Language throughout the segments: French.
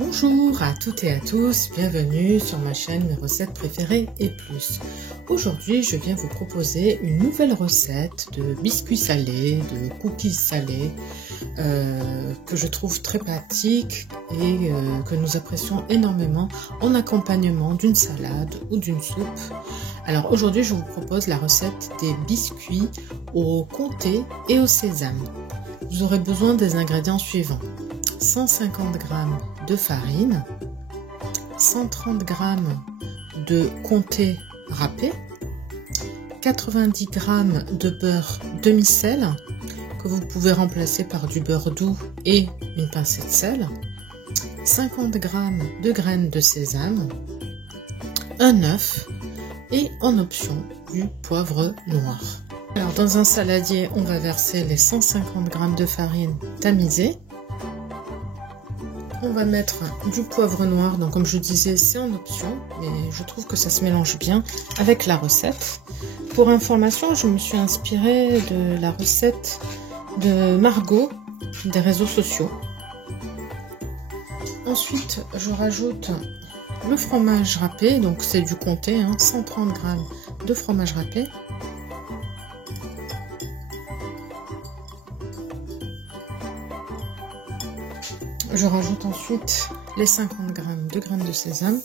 Bonjour à toutes et à tous, bienvenue sur ma chaîne Mes recettes préférées et plus. Aujourd'hui, je viens vous proposer une nouvelle recette de biscuits salés, de cookies salés que je trouve très pratique et que nous apprécions énormément en accompagnement d'une salade ou d'une soupe. Alors aujourd'hui, je vous propose la recette des biscuits au comté et au sésame. Vous aurez besoin des ingrédients suivants: 150 g de farine, 130 g de comté râpé, 90 g de beurre demi-sel que vous pouvez remplacer par du beurre doux et une pincée de sel, 50 g de graines de sésame, un œuf et en option du poivre noir. Alors dans un saladier, on va verser les 150 g de farine tamisée. On va mettre du poivre noir, donc comme je disais, c'est en option, mais je trouve que ça se mélange bien avec la recette. Pour information, je me suis inspirée de la recette de Margot des réseaux sociaux. Ensuite, je rajoute le fromage râpé, donc c'est du comté, 130 g de fromage râpé. Je rajoute ensuite les 50 g de graines de sésame.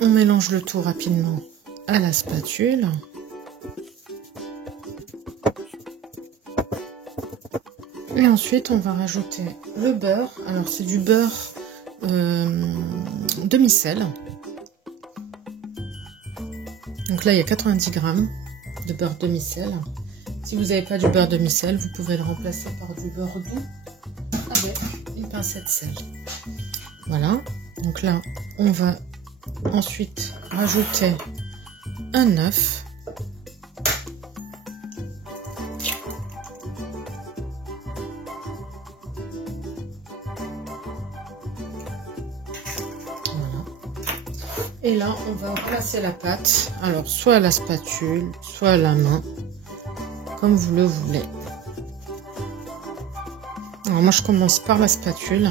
On mélange le tout rapidement à la spatule. Et ensuite, on va rajouter le beurre. Alors, c'est du beurre demi-sel. Donc là, il y a 90 g de beurre demi-sel. Si vous n'avez pas du beurre demi-sel, vous pouvez le remplacer par du beurre doux avec une pincée de sel. Voilà, donc là on va ensuite rajouter un œuf, voilà. Et là on va placer la pâte, alors soit à la spatule, soit à la main, comme vous le voulez. Alors moi je commence par la spatule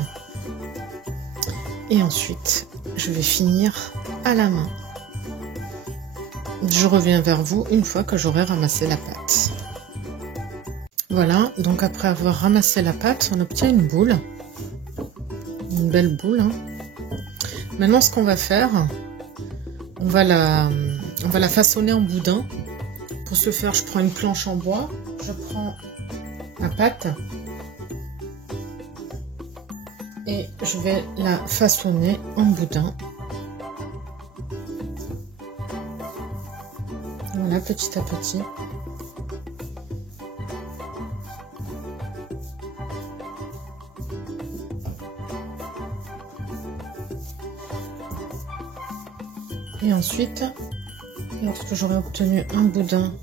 et ensuite je vais finir à la main. Je reviens vers vous une fois que j'aurai ramassé la pâte. Voilà, donc après avoir ramassé la pâte, on obtient une boule, une belle boule. Maintenant ce qu'on va faire, on va la façonner en boudin. Pour ce faire, je prends une planche en bois, je prends ma pâte et je vais la façonner en boudin. Voilà, petit à petit. Et ensuite, lorsque j'aurai obtenu un boudin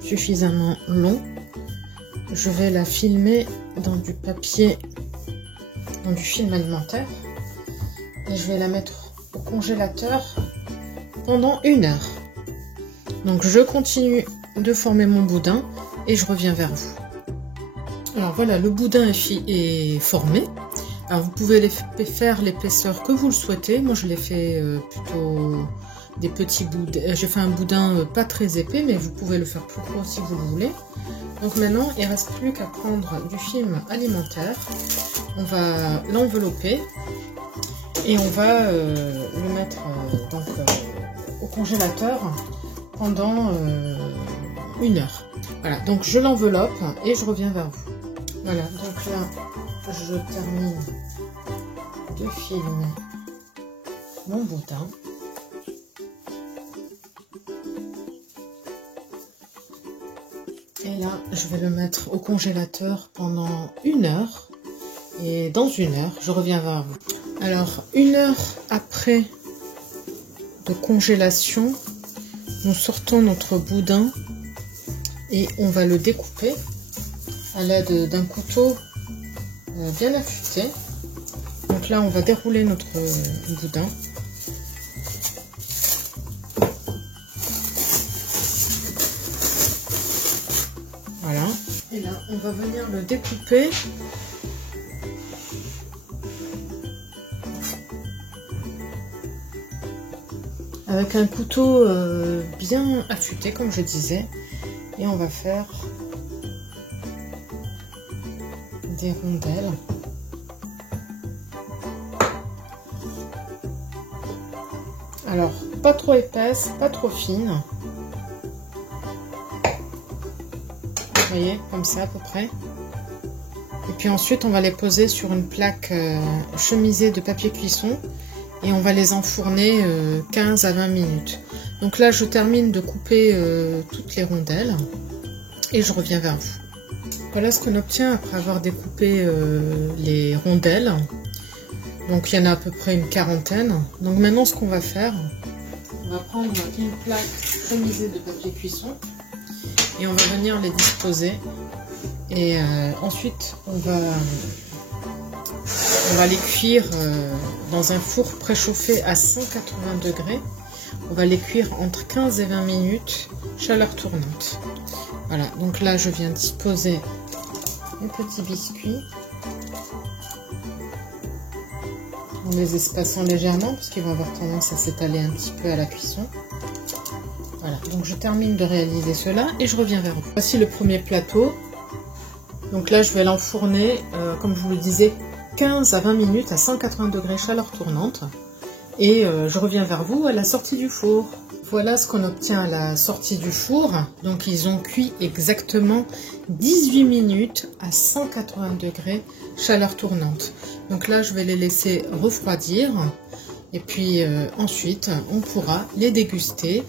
suffisamment long, je vais la filmer dans du papier, dans du film alimentaire, et je vais la mettre au congélateur pendant 1 heure. Donc je continue de former mon boudin et je reviens vers vous. Alors voilà, le boudin est formé. Alors vous pouvez faire l'épaisseur que vous le souhaitez. Moi je l'ai fait plutôt des petits boudins. J'ai fait un boudin pas très épais, mais vous pouvez le faire plus gros si vous le voulez. Donc maintenant il ne reste plus qu'à prendre du film alimentaire. On va l'envelopper et on va le mettre au congélateur pendant 1 heure. Voilà, donc je l'enveloppe et je reviens vers vous. Voilà, donc là je termine de filmer mon boudin. Et là je vais le mettre au congélateur pendant 1 heure. Et dans 1 heure, je reviens vers vous. Alors, 1 heure après de congélation, nous sortons notre boudin et on va le découper à l'aide d'un couteau bien affûté. Donc là, on va dérouler notre boudin. Voilà. Et là, on va venir le découper avec un couteau bien affûté comme je disais, et on va faire des rondelles. Alors, pas trop épaisse, pas trop fine. Vous voyez, comme ça à peu près. Et puis ensuite, on va les poser sur une plaque chemisée de papier cuisson et on va les enfourner 15 à 20 minutes. Donc là, je termine de couper toutes les rondelles et je reviens vers vous. Voilà ce qu'on obtient après avoir découpé les rondelles. Donc il y en a à peu près une quarantaine. Donc maintenant, ce qu'on va faire, on va prendre une plaque chemisée de papier cuisson et on va venir les disposer. Et ensuite, on va les cuire dans un four préchauffé à 180 degrés. On va les cuire entre 15 et 20 minutes, chaleur tournante. Voilà, donc là, je viens disposer mes petits biscuits en les espaçant légèrement parce qu'ils vont avoir tendance à s'étaler un petit peu à la cuisson. Voilà, donc je termine de réaliser cela et je reviens vers vous. Voici le premier plateau. Donc là, je vais l'enfourner, comme je vous le disais, 15 à 20 minutes à 180 degrés chaleur tournante. Et je reviens vers vous à la sortie du four. Voilà ce qu'on obtient à la sortie du four. Donc ils ont cuit exactement 18 minutes à 180 degrés chaleur tournante. Donc là, je vais les laisser refroidir. Et puis ensuite, on pourra les déguster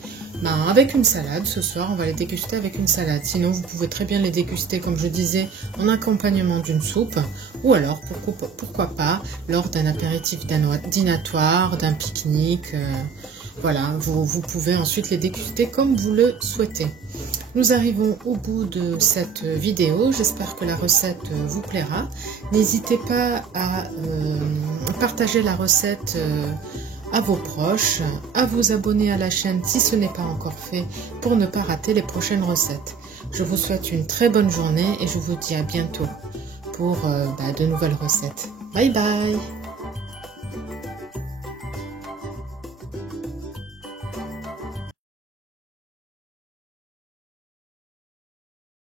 avec une salade. Ce soir, on va les déguster avec une salade. Sinon, vous pouvez très bien les déguster, comme je disais, en accompagnement d'une soupe. Ou alors, pourquoi pas, lors d'un apéritif dînatoire, d'un pique-nique. Voilà, vous pouvez ensuite les déguster comme vous le souhaitez. Nous arrivons au bout de cette vidéo. J'espère que la recette vous plaira. N'hésitez pas à partager la recette à vos proches, à vous abonner à la chaîne si ce n'est pas encore fait pour ne pas rater les prochaines recettes. Je vous souhaite une très bonne journée et je vous dis à bientôt pour de nouvelles recettes. Bye bye!